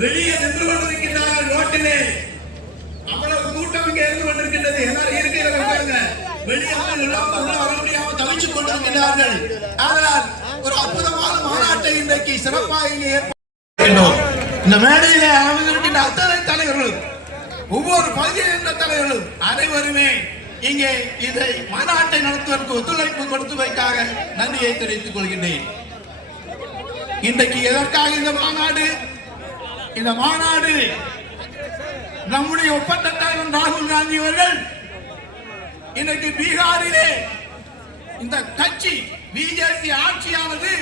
வெளியே நின்று கொண்டிருக்கிறார்கள் ரோட்டிலே. அவ்வளவு கூட்டம் இங்கே இருந்து கொண்டிருக்கின்றது. எல்லாரும் இருக்கிறாங்க. வெளியே வர முடியாமல் தவிச்சுக் கொண்டிருக்கிறார்கள். ஆனால் ஒரு அற்புதமான மாநாட்டை இன்றைக்கு சிறப்பாக இங்கே ஏற்படுத்தினோம். இந்த மேடையிலே அமர்ந்திருக்கின்ற அத்தனை தலைவர்களும் ஒவ்வொரு பகுதியில் இருந்த தலைவர்களும் அனைவருமே இங்கே இதை மாநாட்டை நடத்துவதற்கு ஒத்துழைப்பு கொடுத்ததற்காக நன்றியை தெரிவித்துக் கொள்கின்றேன். இன்றைக்கு எதற்காக இந்த மாநாடு? இந்த மாநாடு நம்முடைய ஒப்பந்த தலைவர் ராகுல் காந்தி அவர்கள் இன்றைக்கு பீகாரிலே இந்த கட்சி பிஜேபி ஆட்சியானது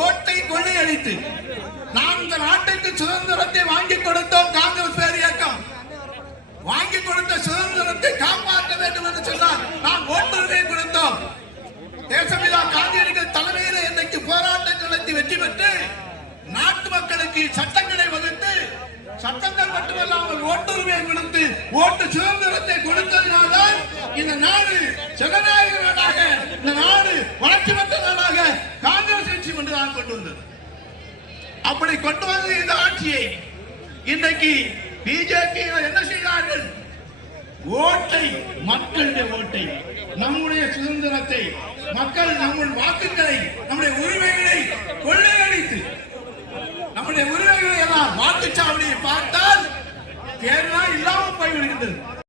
ஓட்டை கொள்ளையடித்து நாம் இந்த நாட்டுக்கு சுதந்திரத்தை வாங்கி கொடுத்தோம். காங்கிரஸ் பேர் இயக்கம் வாங்கி கொடுத்த சுதந்திரத்தை காப்பாற்ற வேண்டும் என்று சொன்னார். நாம் ஓட்டுரிமை கொடுத்தோம். தேசப்பிதா காந்தியடிகள் தலைமையில் இன்றைக்கு போராட்டம் நடத்தி வெற்றி பெற்று நாட்டு மக்களுக்கு சட்டங்களை வகுத்து சட்டங்கள் மட்டுமல்லாமல் ஓட்டுரிமையை கொடுத்து ஓட்டு சுதந்திரத்தை கொடுத்ததினால்தான் இந்த நாடு ஜனநாயக நாடாக, இந்த நாடு வளர்ச்சி பெற்ற நாடாக காங்கிரஸ் கட்சி கொண்டுதான் கொண்டு வந்தது. அப்படி கொண்டு வந்த இந்த ஆட்சியை இன்றைக்கு பிஜேபி என்ன செய்கிறார்கள்? ஓட்டை, மக்களுடைய ஓட்டை, நம்முடைய சுதந்திரத்தை, மக்கள் நம்முடைய வாக்குகளை, நம்முடைய உரிமைகளை கொள்ளையடித்து நம்முடைய உரிமைகளை எல்லாம் வாக்குச்சாவடியை பார்த்தால் தேர்தல் இல்லாமல் போய்விடுகின்றது.